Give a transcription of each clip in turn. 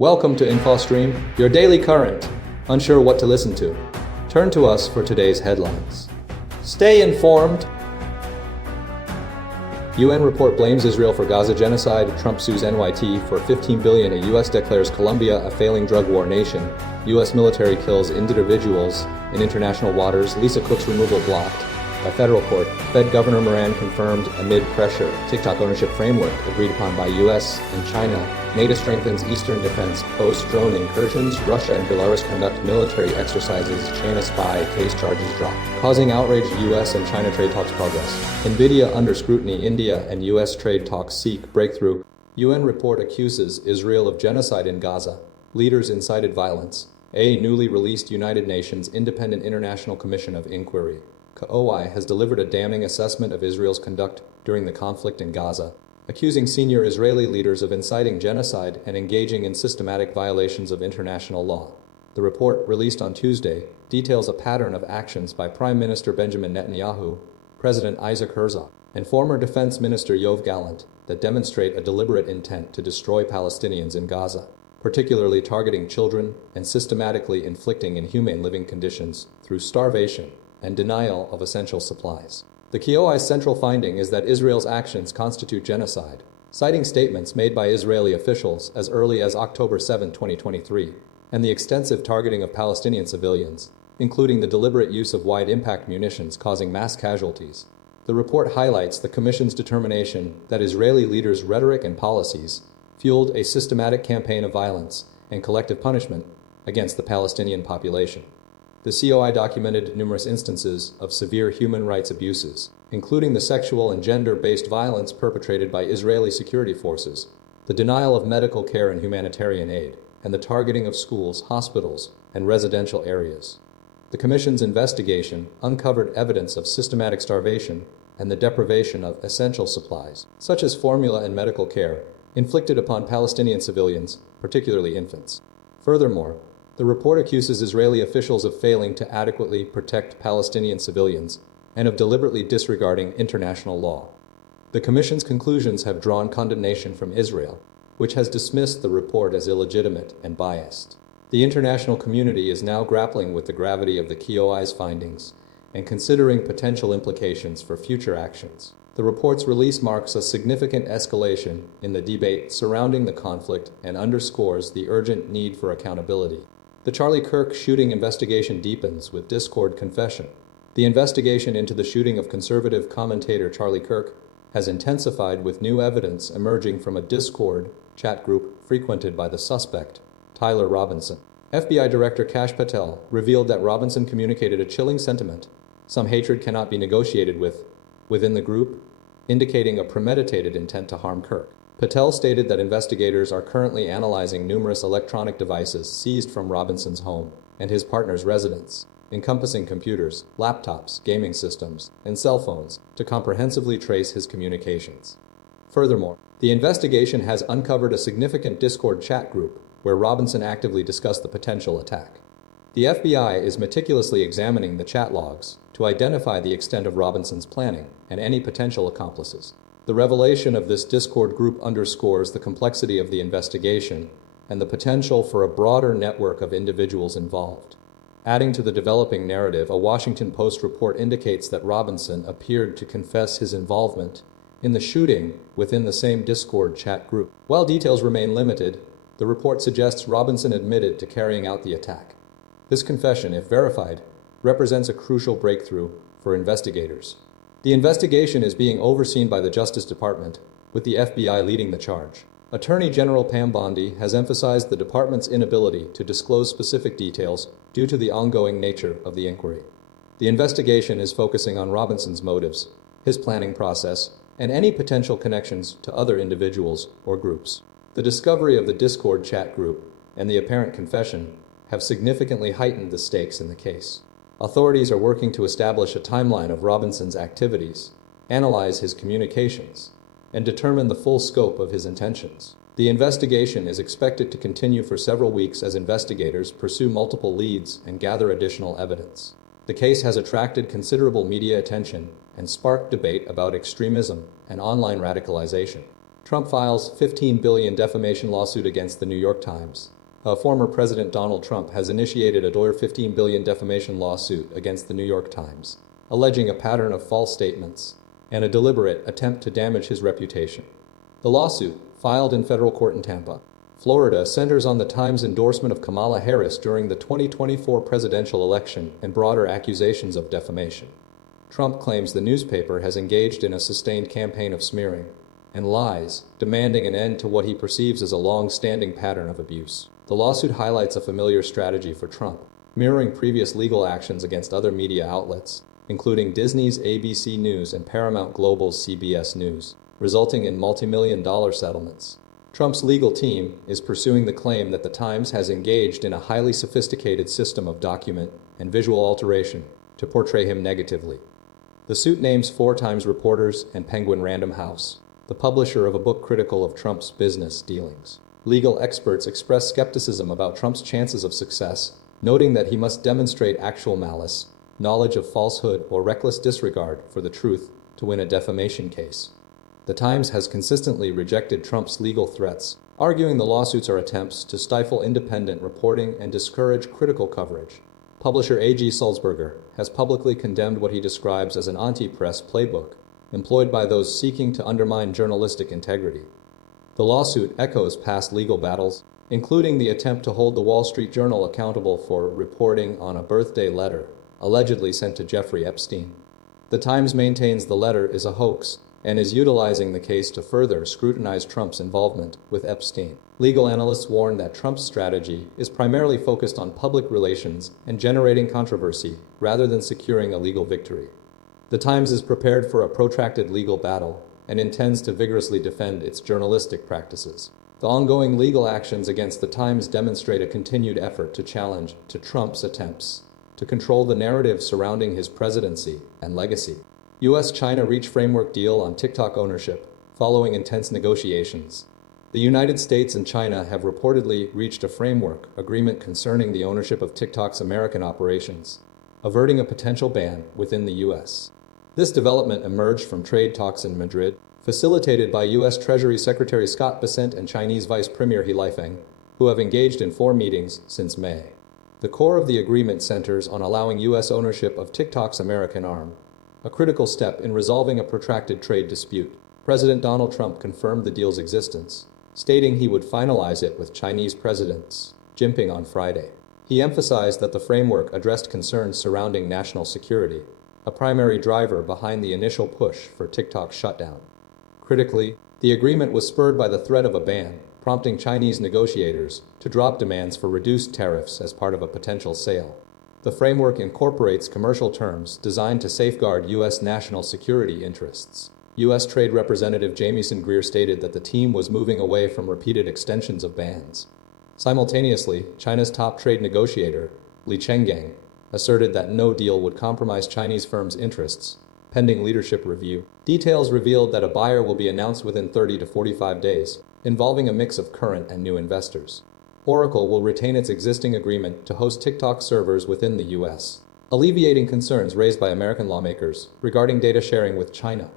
Welcome to InfoStream, your daily current. Unsure what to listen to? Turn to us for today's headlines. Stay informed. UN report blames Israel for Gaza genocide. Trump sues NYT for $15 billion. A U.S. declares Colombia a failing drug war nation. U.S. military kills individuals in international waters. Lisa Cook's removal blocked by federal court. Fed Governor Miran confirmed amid pressure. TikTok ownership framework agreed upon by U.S. and China. NATO strengthens eastern defense. Post-drone incursions. Russia and Belarus conduct military exercises. China spy case charges drop. Causing outrage. U.S. and China trade talks progress. Nvidia under scrutiny. India and U.S. trade talks seek breakthrough. UN report accuses Israel of genocide in Gaza. Leaders incited violence. A newly released United Nations Independent International Commission of Inquiry (COI) has delivered a damning assessment of Israel's conduct during the conflict in Gaza, accusing senior Israeli leaders of inciting genocide and engaging in systematic violations of international law. The report, released on Tuesday, details a pattern of actions by Prime Minister Benjamin Netanyahu, President Isaac Herzog, and former Defense Minister Yoav Gallant that demonstrate a deliberate intent to destroy Palestinians in Gaza, particularly targeting children and systematically inflicting inhumane living conditions through starvation and denial of essential supplies. The COI's central finding is that Israel's actions constitute genocide, citing statements made by Israeli officials as early as October 7, 2023, and the extensive targeting of Palestinian civilians, including the deliberate use of wide-impact munitions causing mass casualties. The report highlights the Commission's determination that Israeli leaders' rhetoric and policies fueled a systematic campaign of violence and collective punishment against the Palestinian population. The COI documented numerous instances of severe human rights abuses, including the sexual and gender-based violence perpetrated by Israeli security forces, the denial of medical care and humanitarian aid, and the targeting of schools, hospitals, and residential areas. The Commission's investigation uncovered evidence of systematic starvation and the deprivation of essential supplies, such as formula and medical care, inflicted upon Palestinian civilians, particularly infants. Furthermore, the report accuses Israeli officials of failing to adequately protect Palestinian civilians and of deliberately disregarding international law. The Commission's conclusions have drawn condemnation from Israel, which has dismissed the report as illegitimate and biased. The international community is now grappling with the gravity of the COI's findings and considering potential implications for future actions. The report's release marks a significant escalation in the debate surrounding the conflict and underscores the urgent need for accountability. The Charlie Kirk shooting investigation deepens with Discord confession. The investigation into the shooting of conservative commentator Charlie Kirk has intensified with new evidence emerging from a Discord chat group frequented by the suspect, Tyler Robinson. FBI Director Kash Patel revealed that Robinson communicated a chilling sentiment: some hatred cannot be negotiated with, within the group, indicating a premeditated intent to harm Kirk. Patel stated that investigators are currently analyzing numerous electronic devices seized from Robinson's home and his partner's residence, encompassing computers, laptops, gaming systems, and cell phones, to comprehensively trace his communications. Furthermore, the investigation has uncovered a significant Discord chat group where Robinson actively discussed the potential attack. The FBI is meticulously examining the chat logs to identify the extent of Robinson's planning and any potential accomplices. The revelation of this Discord group underscores the complexity of the investigation and the potential for a broader network of individuals involved. Adding to the developing narrative, a Washington Post report indicates that Robinson appeared to confess his involvement in the shooting within the same Discord chat group. While details remain limited, the report suggests Robinson admitted to carrying out the attack. This confession, if verified, represents a crucial breakthrough for investigators. The investigation is being overseen by the Justice Department, with the FBI leading the charge. Attorney General Pam Bondi has emphasized the department's inability to disclose specific details due to the ongoing nature of the inquiry. The investigation is focusing on Robinson's motives, his planning process, and any potential connections to other individuals or groups. The discovery of the Discord chat group and the apparent confession have significantly heightened the stakes in the case. Authorities are working to establish a timeline of Robinson's activities, analyze his communications, and determine the full scope of his intentions. The investigation is expected to continue for several weeks as investigators pursue multiple leads and gather additional evidence. The case has attracted considerable media attention and sparked debate about extremism and online radicalization. Trump files $15 billion defamation lawsuit against the New York Times. Former President Donald Trump has initiated a $15 billion defamation lawsuit against the New York Times, alleging a pattern of false statements and a deliberate attempt to damage his reputation. The lawsuit, filed in federal court in Tampa, Florida, centers on the Times' endorsement of Kamala Harris during the 2024 presidential election and broader accusations of defamation. Trump claims the newspaper has engaged in a sustained campaign of smearing and lies, demanding an end to what he perceives as a long-standing pattern of abuse. The lawsuit highlights a familiar strategy for Trump, mirroring previous legal actions against other media outlets, including Disney's ABC News and Paramount Global's CBS News, resulting in multi-million-dollar settlements. Trump's legal team is pursuing the claim that the Times has engaged in a highly sophisticated system of document and visual alteration to portray him negatively. The suit names 4 Times reporters and Penguin Random House, the publisher of a book critical of Trump's business dealings. Legal experts express skepticism about Trump's chances of success, noting that he must demonstrate actual malice, knowledge of falsehood, or reckless disregard for the truth to win a defamation case. The Times has consistently rejected Trump's legal threats, arguing the lawsuits are attempts to stifle independent reporting and discourage critical coverage. Publisher A.G. Sulzberger has publicly condemned what he describes as an anti-press playbook, employed by those seeking to undermine journalistic integrity. The lawsuit echoes past legal battles, including the attempt to hold the Wall Street Journal accountable for reporting on a birthday letter allegedly sent to Jeffrey Epstein. The Times maintains the letter is a hoax and is utilizing the case to further scrutinize Trump's involvement with Epstein. Legal analysts warn that Trump's strategy is primarily focused on public relations and generating controversy rather than securing a legal victory. The Times is prepared for a protracted legal battle and intends to vigorously defend its journalistic practices. The ongoing legal actions against the Times demonstrate a continued effort to challenge Trump's attempts to control the narrative surrounding his presidency and legacy. U.S.-China reach framework deal on TikTok ownership following intense negotiations. The United States and China have reportedly reached a framework agreement concerning the ownership of TikTok's American operations, averting a potential ban within the U.S. This development emerged from trade talks in Madrid, facilitated by U.S. Treasury Secretary Scott Bessent and Chinese Vice Premier He Lifeng, who have engaged in 4 meetings since May. The core of the agreement centers on allowing U.S. ownership of TikTok's American arm, a critical step in resolving a protracted trade dispute. President Donald Trump confirmed the deal's existence, stating he would finalize it with Chinese President Xi Jinping on Friday. He emphasized that the framework addressed concerns surrounding national security, a primary driver behind the initial push for TikTok's shutdown. Critically, the agreement was spurred by the threat of a ban, prompting Chinese negotiators to drop demands for reduced tariffs as part of a potential sale. The framework incorporates commercial terms designed to safeguard U.S. national security interests. U.S. Trade Representative Jamieson Greer stated that the team was moving away from repeated extensions of bans. Simultaneously, China's top trade negotiator, Li Chenggang, asserted that no deal would compromise Chinese firms' interests, pending leadership review. Details revealed that a buyer will be announced within 30 to 45 days, involving a mix of current and new investors. Oracle will retain its existing agreement to host TikTok servers within the U.S., alleviating concerns raised by American lawmakers regarding data sharing with China.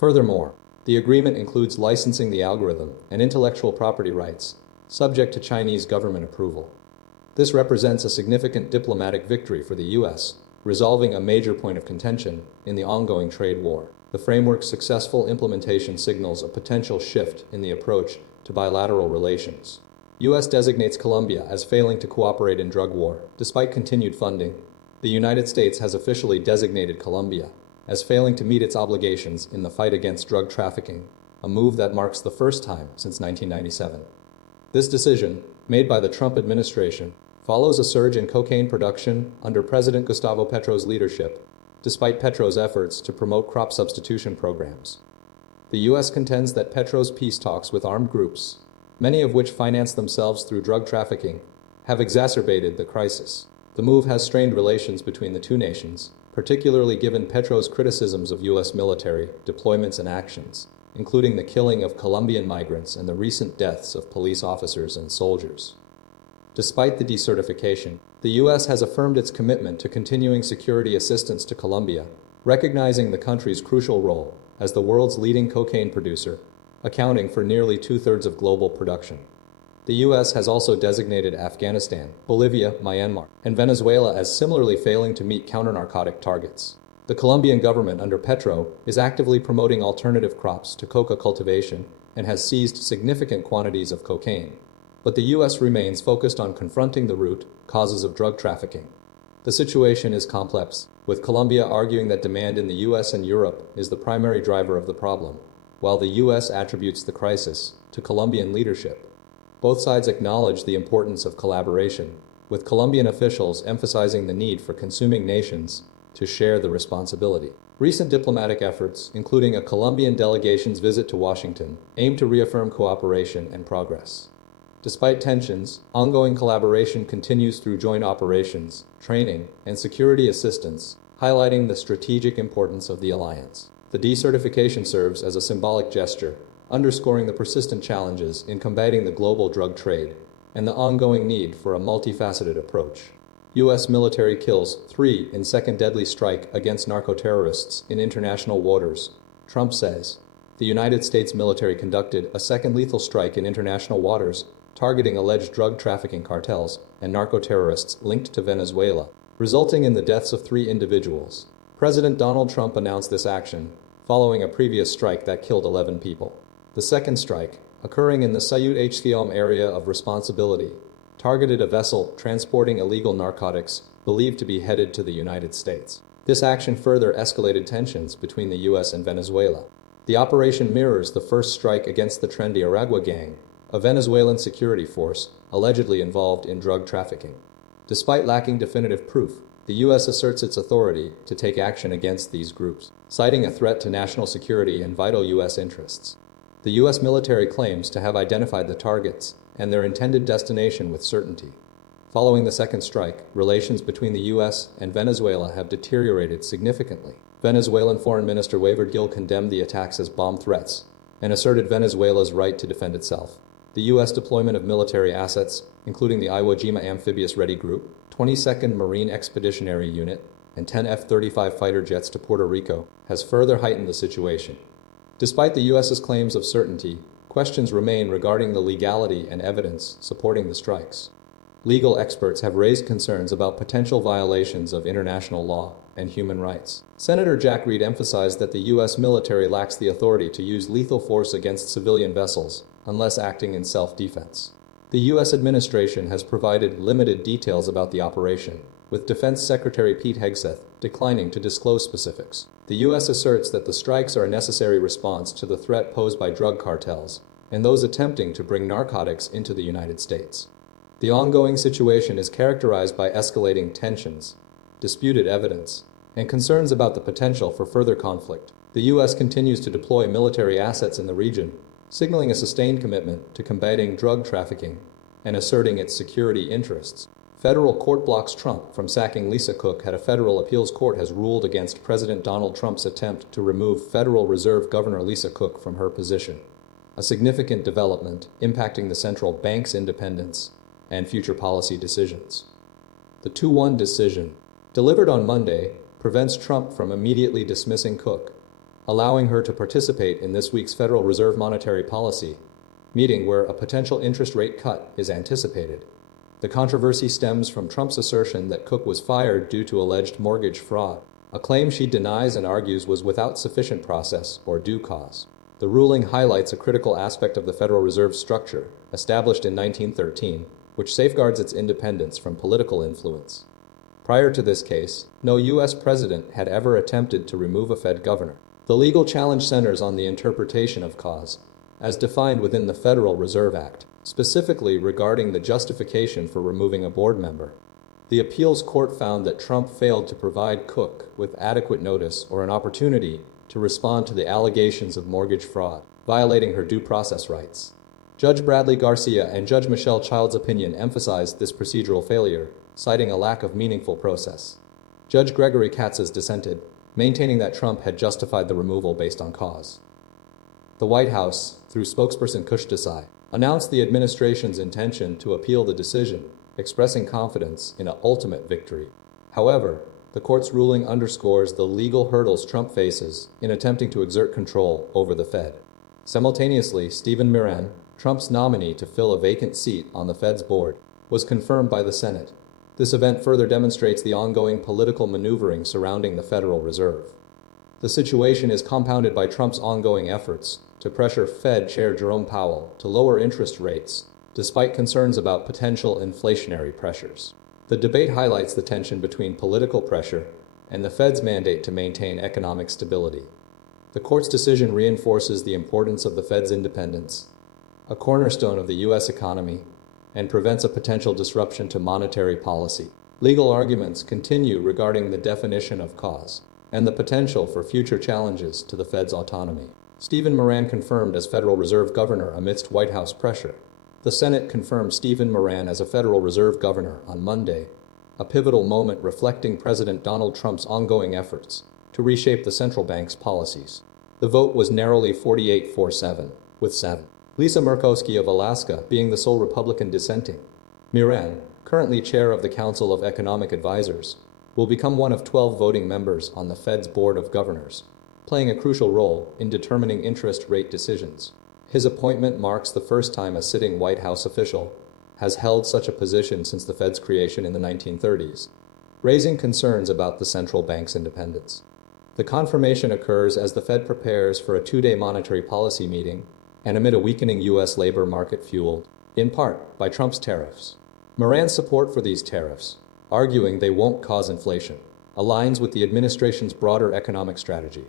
Furthermore, the agreement includes licensing the algorithm and intellectual property rights, subject to Chinese government approval. This represents a significant diplomatic victory for the U.S., resolving a major point of contention in the ongoing trade war. The framework's successful implementation signals a potential shift in the approach to bilateral relations. U.S. designates Colombia as failing to cooperate in drug war. Despite continued funding, the United States has officially designated Colombia as failing to meet its obligations in the fight against drug trafficking, a move that marks the first time since 1997. This decision, made by the Trump administration, follows a surge in cocaine production under President Gustavo Petro's leadership, despite Petro's efforts to promote crop substitution programs. The U.S. contends that Petro's peace talks with armed groups, many of which finance themselves through drug trafficking, have exacerbated the crisis. The move has strained relations between the two nations, particularly given Petro's criticisms of U.S. military deployments and actions, including the killing of Colombian migrants and the recent deaths of police officers and soldiers. Despite the decertification, the U.S. has affirmed its commitment to continuing security assistance to Colombia, recognizing the country's crucial role as the world's leading cocaine producer accounting for nearly two-thirds of global production. The U.S. has also designated Afghanistan, Bolivia, Myanmar, and Venezuela as similarly failing to meet counter-narcotic targets. The Colombian government under Petro is actively promoting alternative crops to coca cultivation and has seized significant quantities of cocaine. But the U.S. remains focused on confronting the root causes of drug trafficking. The situation is complex, with Colombia arguing that demand in the U.S. and Europe is the primary driver of the problem, while the U.S. attributes the crisis to Colombian leadership. Both sides acknowledge the importance of collaboration, with Colombian officials emphasizing the need for consuming nations to share the responsibility. Recent diplomatic efforts, including a Colombian delegation's visit to Washington, aim to reaffirm cooperation and progress. Despite tensions, ongoing collaboration continues through joint operations, training, and security assistance, highlighting the strategic importance of the alliance. The decertification serves as a symbolic gesture, underscoring the persistent challenges in combating the global drug trade and the ongoing need for a multifaceted approach. U.S. military kills 3 in second deadly strike against narcoterrorists in international waters, Trump says. The United States military conducted a second lethal strike in international waters, targeting alleged drug trafficking cartels and narcoterrorists linked to Venezuela, resulting in the deaths of 3 individuals. President Donald Trump announced this action following a previous strike that killed 11 people. The second strike, occurring in the Sayut Hthom area of responsibility, targeted a vessel transporting illegal narcotics believed to be headed to the United States. This action further escalated tensions between the U.S. and Venezuela. The operation mirrors the first strike against the trendy Aragua gang, a Venezuelan security force allegedly involved in drug trafficking. Despite lacking definitive proof, the U.S. asserts its authority to take action against these groups, citing a threat to national security and vital U.S. interests. The U.S. military claims to have identified the targets and their intended destination with certainty. Following the second strike, relations between the U.S. and Venezuela have deteriorated significantly. Venezuelan Foreign Minister Wavered Gill condemned the attacks as bomb threats and asserted Venezuela's right to defend itself. The U.S. deployment of military assets, including the Iwo Jima Amphibious Ready Group, 22nd Marine Expeditionary Unit, and 10 F-35 fighter jets to Puerto Rico, has further heightened the situation. Despite the U.S.'s claims of certainty, questions remain regarding the legality and evidence supporting the strikes. Legal experts have raised concerns about potential violations of international law and human rights. Senator Jack Reed emphasized that the U.S. military lacks the authority to use lethal force against civilian vessels unless acting in self-defense. The U.S. administration has provided limited details about the operation, with Defense Secretary Pete Hegseth declining to disclose specifics. The U.S. asserts that the strikes are a necessary response to the threat posed by drug cartels and those attempting to bring narcotics into the United States. The ongoing situation is characterized by escalating tensions, disputed evidence, and concerns about the potential for further conflict. The U.S. continues to deploy military assets in the region, signaling a sustained commitment to combating drug trafficking and asserting its security interests. Federal court blocks Trump from sacking Lisa Cook. A federal appeals court has ruled against President Donald Trump's attempt to remove Federal Reserve Governor Lisa Cook from her position, a significant development impacting the central bank's independence and future policy decisions. The 2-1 decision, delivered on Monday, prevents Trump from immediately dismissing Cook, allowing her to participate in this week's Federal Reserve Monetary Policy meeting where a potential interest rate cut is anticipated. The controversy stems from Trump's assertion that Cook was fired due to alleged mortgage fraud, a claim she denies and argues was without sufficient process or due cause. The ruling highlights a critical aspect of the Federal Reserve structure, established in 1913, which safeguards its independence from political influence. Prior to this case, no U.S. president had ever attempted to remove a Fed governor. The legal challenge centers on the interpretation of cause, as defined within the Federal Reserve Act, specifically regarding the justification for removing a board member. The appeals court found that Trump failed to provide Cook with adequate notice or an opportunity to respond to the allegations of mortgage fraud, violating her due process rights. Judge Bradley Garcia and Judge Michelle Child's opinion emphasized this procedural failure, citing a lack of meaningful process. Judge Gregory Katz's dissented, maintaining that Trump had justified the removal based on cause. The White House, through spokesperson Kush Desai, announced the administration's intention to appeal the decision, expressing confidence in an ultimate victory. However, the court's ruling underscores the legal hurdles Trump faces in attempting to exert control over the Fed. Simultaneously, Stephen Miran, Trump's nominee to fill a vacant seat on the Fed's board, was confirmed by the Senate. This event further demonstrates the ongoing political maneuvering surrounding the Federal Reserve. The situation is compounded by Trump's ongoing efforts to pressure Fed Chair Jerome Powell to lower interest rates, despite concerns about potential inflationary pressures. The debate highlights the tension between political pressure and the Fed's mandate to maintain economic stability. The court's decision reinforces the importance of the Fed's independence, a cornerstone of the U.S. economy, and prevents a potential disruption to monetary policy. Legal arguments continue regarding the definition of cause and the potential for future challenges to the Fed's autonomy. Stephen Miran confirmed as Federal Reserve Governor amidst White House pressure. The Senate confirmed Stephen Miran as a Federal Reserve Governor on Monday, a pivotal moment reflecting President Donald Trump's ongoing efforts to reshape the central bank's policies. The vote was narrowly 48-7, with Lisa Murkowski of Alaska being the sole Republican dissenting. Miran, currently chair of the Council of Economic Advisors, will become one of 12 voting members on the Fed's Board of Governors, playing a crucial role in determining interest rate decisions. His appointment marks the first time a sitting White House official has held such a position since the Fed's creation in the 1930s, raising concerns about the central bank's independence. The confirmation occurs as the Fed prepares for a two-day monetary policy meeting and amid a weakening U.S. labor market fueled, in part, by Trump's tariffs. Miran's support for these tariffs, arguing they won't cause inflation, aligns with the administration's broader economic strategy.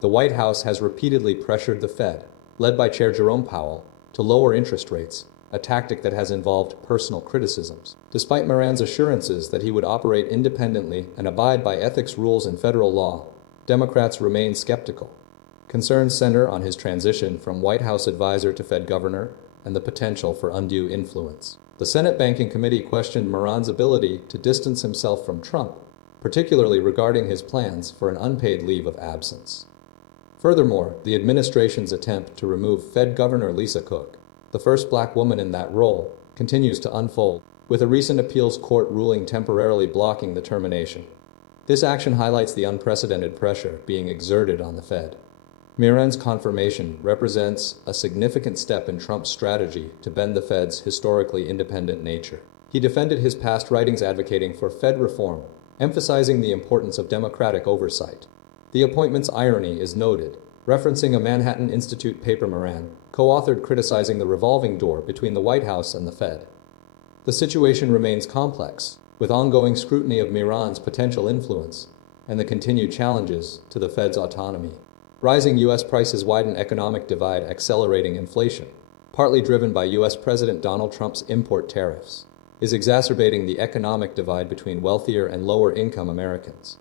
The White House has repeatedly pressured the Fed, led by Chair Jerome Powell, to lower interest rates, a tactic that has involved personal criticisms. Despite Miran's assurances that he would operate independently and abide by ethics rules and federal law, Democrats remain skeptical. Concerns center on his transition from White House advisor to Fed governor and the potential for undue influence. The Senate Banking Committee questioned Miran's ability to distance himself from Trump, particularly regarding his plans for an unpaid leave of absence. Furthermore, the administration's attempt to remove Fed Governor Lisa Cook, the first black woman in that role, continues to unfold, with a recent appeals court ruling temporarily blocking the termination. This action highlights the unprecedented pressure being exerted on the Fed. Miran's confirmation represents a significant step in Trump's strategy to bend the Fed's historically independent nature. He defended his past writings advocating for Fed reform, emphasizing the importance of democratic oversight. The appointment's irony is noted, referencing a Manhattan Institute paper Miran co-authored criticizing the revolving door between the White House and the Fed. The situation remains complex, with ongoing scrutiny of Miran's potential influence and the continued challenges to the Fed's autonomy. Rising U.S. prices widen economic divide, accelerating inflation, partly driven by U.S. President Donald Trump's import tariffs, is exacerbating the economic divide between wealthier and lower-income Americans.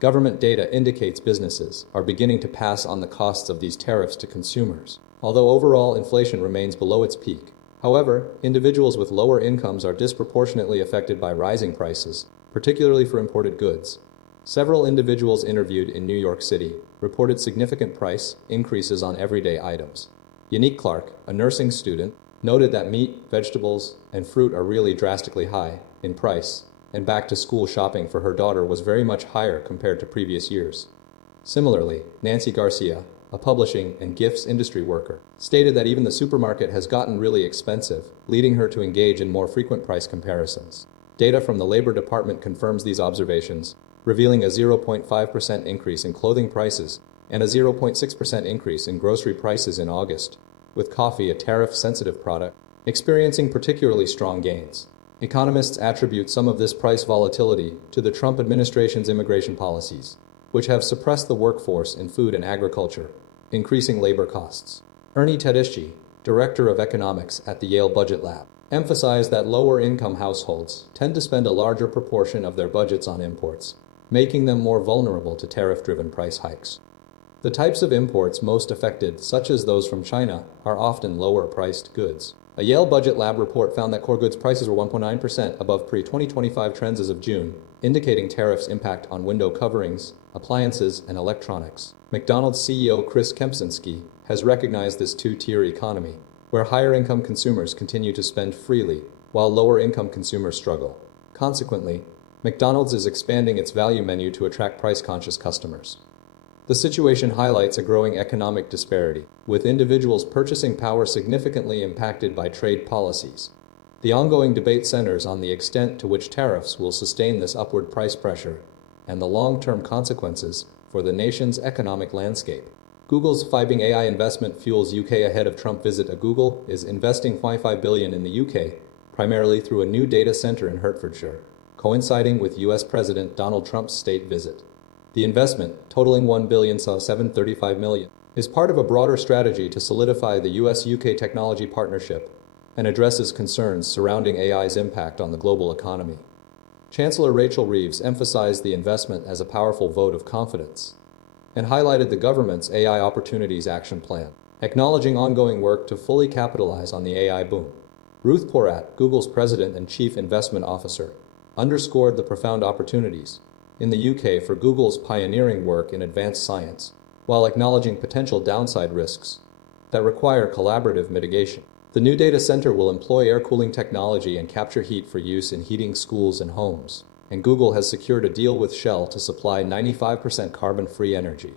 Government data indicates businesses are beginning to pass on the costs of these tariffs to consumers, although overall inflation remains below its peak. However, individuals with lower incomes are disproportionately affected by rising prices, particularly for imported goods. Several individuals interviewed in New York City reported significant price increases on everyday items. Unique Clark, a nursing student, noted that meat, vegetables, and fruit are really drastically high in price, and back-to-school shopping for her daughter was very much higher compared to previous years. Similarly, Nancy Garcia, a publishing and gifts industry worker, stated that even the supermarket has gotten really expensive, leading her to engage in more frequent price comparisons. Data from the Labor Department confirms these observations, revealing a 0.5% increase in clothing prices and a 0.6% increase in grocery prices in August, with coffee, a tariff-sensitive product, experiencing particularly strong gains. Economists attribute some of this price volatility to the Trump administration's immigration policies, which have suppressed the workforce in food and agriculture, increasing labor costs. Ernie Tedeschi, director of economics at the Yale Budget Lab, emphasized that lower-income households tend to spend a larger proportion of their budgets on imports, making them more vulnerable to tariff-driven price hikes. The types of imports most affected, such as those from China, are often lower-priced goods. A Yale Budget Lab report found that core goods prices were 1.9% above pre-2025 trends as of June, indicating tariffs' impact on window coverings, appliances, and electronics. McDonald's CEO Chris Kempczynski has recognized this two-tier economy, where higher-income consumers continue to spend freely, while lower-income consumers struggle. Consequently, McDonald's is expanding its value menu to attract price-conscious customers. The situation highlights a growing economic disparity, with individuals' purchasing power significantly impacted by trade policies. The ongoing debate centers on the extent to which tariffs will sustain this upward price pressure and the long-term consequences for the nation's economic landscape. Google's fighting AI investment fuels UK ahead of Trump visit. Google is investing $5 billion in the UK, primarily through a new data center in Hertfordshire, coinciding with US President Donald Trump's state visit. The investment, totaling $1,735 million, is part of a broader strategy to solidify the US-UK technology partnership and addresses concerns surrounding AI's impact on the global economy. Chancellor Rachel Reeves emphasized the investment as a powerful vote of confidence and highlighted the government's AI Opportunities Action Plan, acknowledging ongoing work to fully capitalize on the AI boom. Ruth Porat, Google's president and chief investment officer, underscored the profound opportunities in the UK for Google's pioneering work in advanced science, while acknowledging potential downside risks that require collaborative mitigation. The new data center will employ air cooling technology and capture heat for use in heating schools and homes, and Google has secured a deal with Shell to supply 95% carbon-free energy.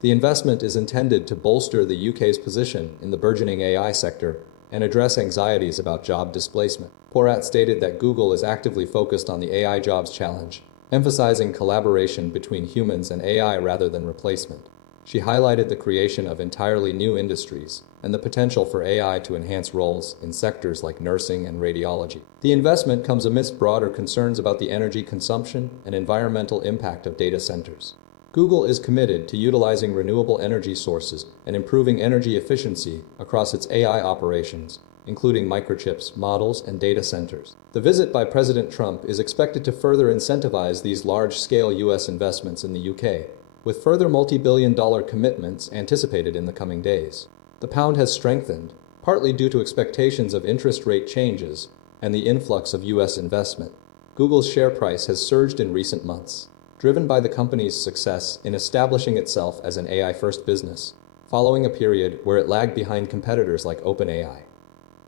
The investment is intended to bolster the UK's position in the burgeoning AI sector and address anxieties about job displacement. Porat stated that Google is actively focused on the AI jobs challenge, emphasizing collaboration between humans and AI rather than replacement. She highlighted the creation of entirely new industries and the potential for AI to enhance roles in sectors like nursing and radiology. The investment comes amidst broader concerns about the energy consumption and environmental impact of data centers. Google is committed to utilizing renewable energy sources and improving energy efficiency across its AI operations, including microchips, models, and data centers. The visit by President Trump is expected to further incentivize these large-scale U.S. investments in the UK, with further multi-billion-dollar commitments anticipated in the coming days. The pound has strengthened, partly due to expectations of interest rate changes and the influx of U.S. investment. Google's share price has surged in recent months, driven by the company's success in establishing itself as an AI-first business, following a period where it lagged behind competitors like OpenAI.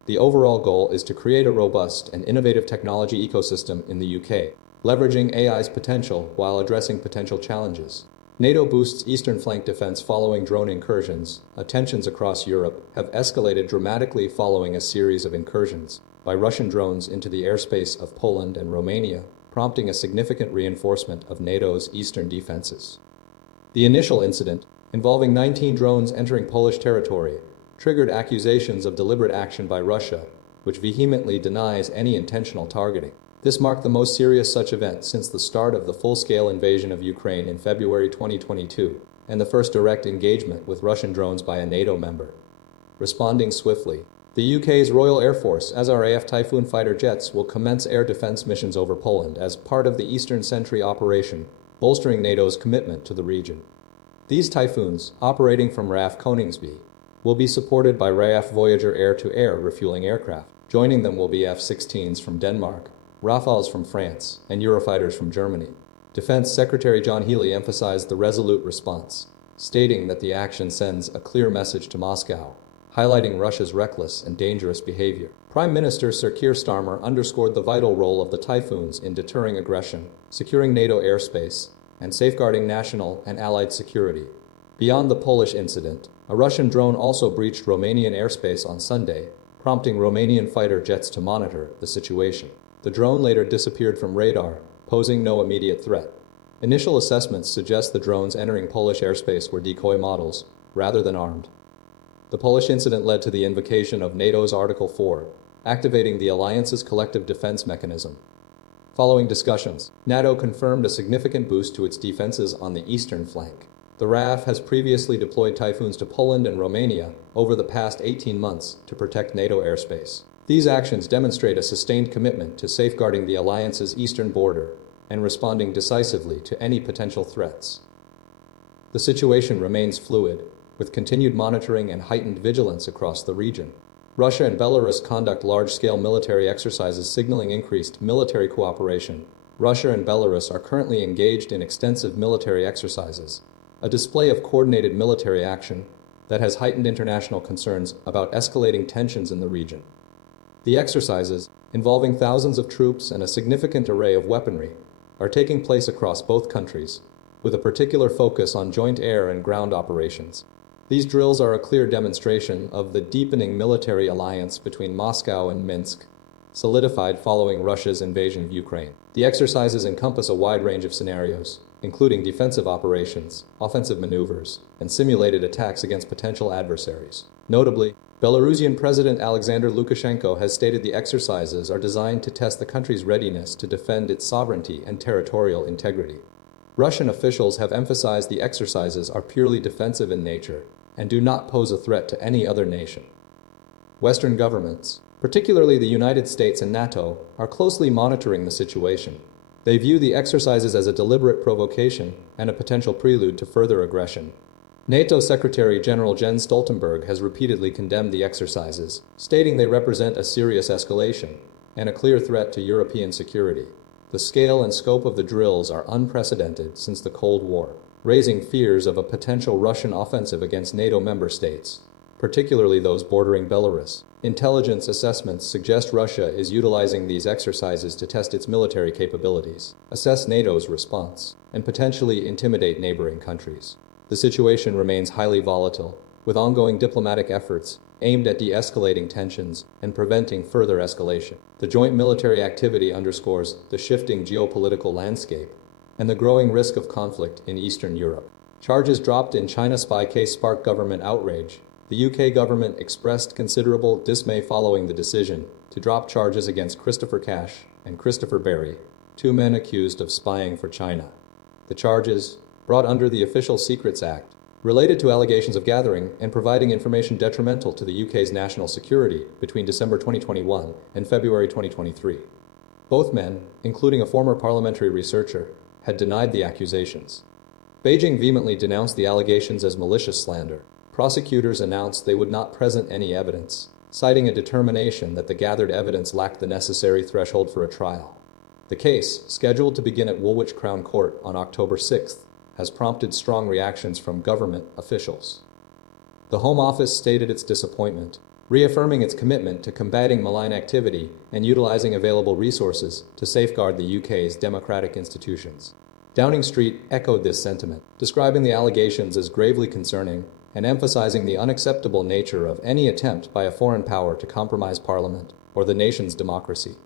The overall goal is to create a robust and innovative technology ecosystem in the UK, leveraging AI's potential while addressing potential challenges. NATO boosts eastern flank defense following drone incursions. Tensions across Europe have escalated dramatically following a series of incursions by Russian drones into the airspace of Poland and Romania, prompting a significant reinforcement of NATO's eastern defenses. The initial incident, involving 19 drones entering Polish territory, triggered accusations of deliberate action by Russia, which vehemently denies any intentional targeting. This marked the most serious such event since the start of the full-scale invasion of Ukraine in February 2022, and the first direct engagement with Russian drones by a NATO member. Responding swiftly, the UK's Royal Air Force SRAF Typhoon fighter jets will commence air defense missions over Poland as part of the Eastern Sentry operation, bolstering NATO's commitment to the region. These Typhoons, operating from RAF Koningsby, will be supported by RAF Voyager air-to-air refueling aircraft. Joining them will be F-16s from Denmark, Rafales from France, and Eurofighters from Germany. Defense Secretary John Healey emphasized the resolute response, stating that the action sends a clear message to Moscow, highlighting Russia's reckless and dangerous behavior. Prime Minister Sir Keir Starmer underscored the vital role of the Typhoons in deterring aggression, securing NATO airspace, and safeguarding national and allied security. Beyond the Polish incident, a Russian drone also breached Romanian airspace on Sunday, prompting Romanian fighter jets to monitor the situation. The drone later disappeared from radar, posing no immediate threat. Initial assessments suggest the drones entering Polish airspace were decoy models, rather than armed. The Polish incident led to the invocation of NATO's Article 4, activating the alliance's collective defense mechanism. Following discussions, NATO confirmed a significant boost to its defenses on the eastern flank. The RAF has previously deployed Typhoons to Poland and Romania over the past 18 months to protect NATO airspace. These actions demonstrate a sustained commitment to safeguarding the alliance's eastern border and responding decisively to any potential threats. The situation remains fluid, with continued monitoring and heightened vigilance across the region. Russia and Belarus conduct large-scale military exercises signaling increased military cooperation. Russia and Belarus are currently engaged in extensive military exercises, a display of coordinated military action that has heightened international concerns about escalating tensions in the region. The exercises, involving thousands of troops and a significant array of weaponry, are taking place across both countries, with a particular focus on joint air and ground operations. These drills are a clear demonstration of the deepening military alliance between Moscow and Minsk, solidified following Russia's invasion of Ukraine. The exercises encompass a wide range of scenarios, including defensive operations, offensive maneuvers, and simulated attacks against potential adversaries. Notably, Belarusian President Alexander Lukashenko has stated the exercises are designed to test the country's readiness to defend its sovereignty and territorial integrity. Russian officials have emphasized the exercises are purely defensive in nature and do not pose a threat to any other nation. Western governments, particularly the United States and Nato, are closely monitoring the situation. They view the exercises as a deliberate provocation and a potential prelude to further aggression. NATO Secretary General Jens Stoltenberg has repeatedly condemned the exercises, stating they represent a serious escalation and a clear threat to European security. The scale and scope of the drills are unprecedented since the Cold War, raising fears of a potential Russian offensive against NATO member states, particularly those bordering Belarus. Intelligence assessments suggest Russia is utilizing these exercises to test its military capabilities, assess NATO's response, and potentially intimidate neighboring countries. The situation remains highly volatile, with ongoing diplomatic efforts aimed at de-escalating tensions and preventing further escalation. The joint military activity underscores the shifting geopolitical landscape and the growing risk of conflict in Eastern Europe. Charges dropped in China spy case sparked government outrage. The UK government expressed considerable dismay following the decision to drop charges against Christopher Cash and Christopher Berry, two men accused of spying for China. The charges, brought under the Official Secrets Act, related to allegations of gathering and providing information detrimental to the UK's national security between December 2021 and February 2023. Both men, including a former parliamentary researcher, had denied the accusations. Beijing vehemently denounced the allegations as malicious slander. Prosecutors announced they would not present any evidence, citing a determination that the gathered evidence lacked the necessary threshold for a trial. The case, scheduled to begin at Woolwich Crown Court on October 6th, has prompted strong reactions from government officials. The Home Office stated its disappointment, reaffirming its commitment to combating malign activity and utilizing available resources to safeguard the UK's democratic institutions. Downing Street echoed this sentiment, describing the allegations as gravely concerning and emphasizing the unacceptable nature of any attempt by a foreign power to compromise Parliament or the nation's democracy.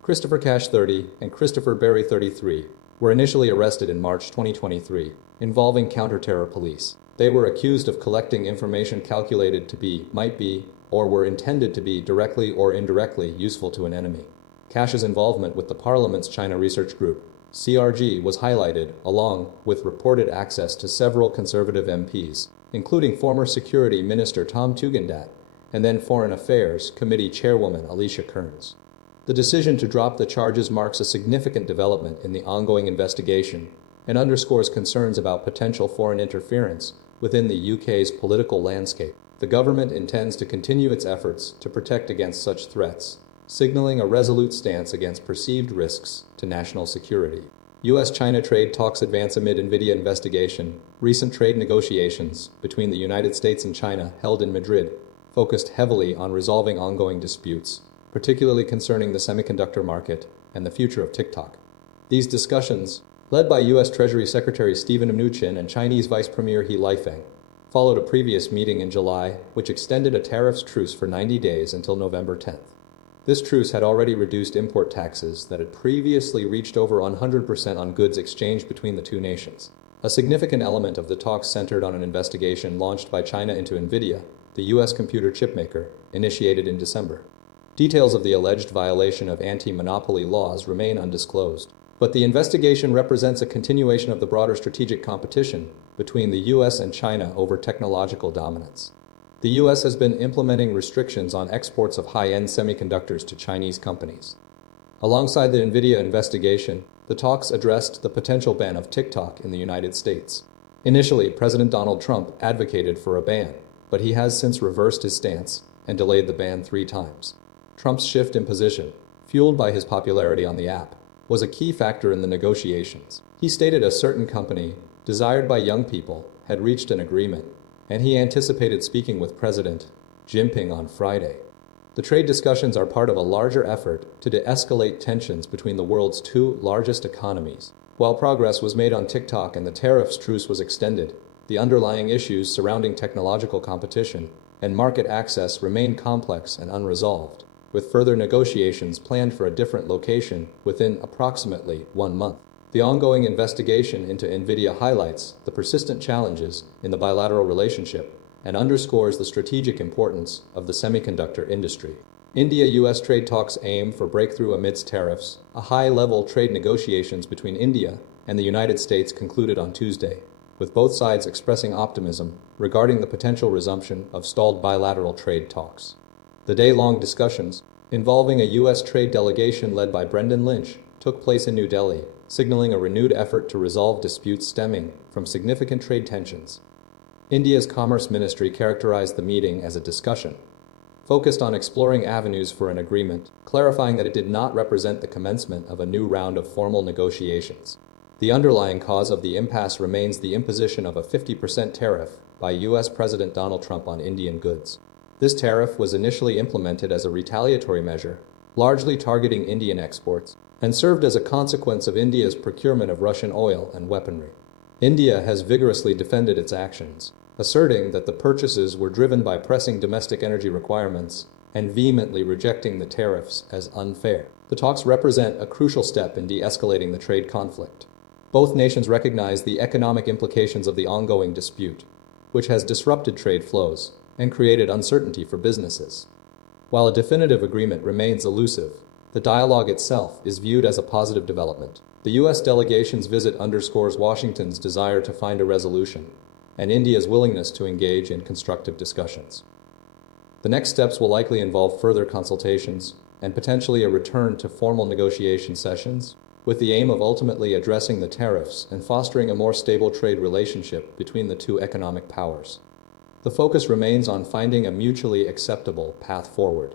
Christopher Cash, 30, and Christopher Berry, 33, were initially arrested in March 2023, involving counter-terror police. They were accused of collecting information calculated to be, might be, or were intended to be directly or indirectly useful to an enemy. Cash's involvement with the Parliament's China Research Group, CRG, was highlighted, along with reported access to several Conservative MPs, including former Security Minister Tom Tugendhat and then Foreign Affairs Committee Chairwoman Alicia Kearns. The decision to drop the charges marks a significant development in the ongoing investigation and underscores concerns about potential foreign interference within the UK's political landscape. The government intends to continue its efforts to protect against such threats, signaling a resolute stance against perceived risks to national security. U.S.-China trade talks advance amid Nvidia investigation. Recent trade negotiations between the United States and China held in Madrid focused heavily on resolving ongoing disputes, particularly concerning the semiconductor market and the future of TikTok. These discussions, led by U.S. Treasury Secretary Steven Mnuchin and Chinese Vice Premier He Lifeng, followed a previous meeting in July which extended a tariffs truce for 90 days until November 10th. This truce had already reduced import taxes that had previously reached over 100% on goods exchanged between the two nations. A significant element of the talks centered on an investigation launched by China into Nvidia, the U.S. computer chipmaker, initiated in December. Details of the alleged violation of anti-monopoly laws remain undisclosed, but the investigation represents a continuation of the broader strategic competition between the U.S. and China over technological dominance. The U.S. has been implementing restrictions on exports of high-end semiconductors to Chinese companies. Alongside the Nvidia investigation, the talks addressed the potential ban of TikTok in the United States. Initially, President Donald Trump advocated for a ban, but he has since reversed his stance and delayed the ban 3 times. Trump's shift in position, fueled by his popularity on the app, was a key factor in the negotiations. He stated a certain company, desired by young people, had reached an agreement, and he anticipated speaking with President Jinping on Friday. The trade discussions are part of a larger effort to de-escalate tensions between the world's 2 largest economies, While progress was made on TikTok and the tariffs truce was extended, the underlying issues surrounding technological competition and market access remain complex and unresolved, with further negotiations planned for a different location within approximately 1 month. The ongoing investigation into Nvidia highlights the persistent challenges in the bilateral relationship and underscores the strategic importance of the semiconductor industry. India-US trade talks aim for breakthrough amidst tariffs. A high-level trade negotiations between India and the United States concluded on Tuesday, with both sides expressing optimism regarding the potential resumption of stalled bilateral trade talks. The day-long discussions, involving a U.S. trade delegation led by Brendan Lynch, took place in New Delhi, signaling a renewed effort to resolve disputes stemming from significant trade tensions. India's Commerce Ministry characterized the meeting as a discussion focused on exploring avenues for an agreement, clarifying that it did not represent the commencement of a new round of formal negotiations. The underlying cause of the impasse remains the imposition of a 50% tariff by U.S. President Donald Trump on Indian goods. This tariff was initially implemented as a retaliatory measure, largely targeting Indian exports, and served as a consequence of India's procurement of Russian oil and weaponry. India has vigorously defended its actions, asserting that the purchases were driven by pressing domestic energy requirements and vehemently rejecting the tariffs as unfair. The talks represent a crucial step in de-escalating the trade conflict. Both nations recognize the economic implications of the ongoing dispute, which has disrupted trade flows and created uncertainty for businesses. While a definitive agreement remains elusive, the dialogue itself is viewed as a positive development. The U.S. delegation's visit underscores Washington's desire to find a resolution and India's willingness to engage in constructive discussions. The next steps will likely involve further consultations and potentially a return to formal negotiation sessions, with the aim of ultimately addressing the tariffs and fostering a more stable trade relationship between the two economic powers. The focus remains on finding a mutually acceptable path forward.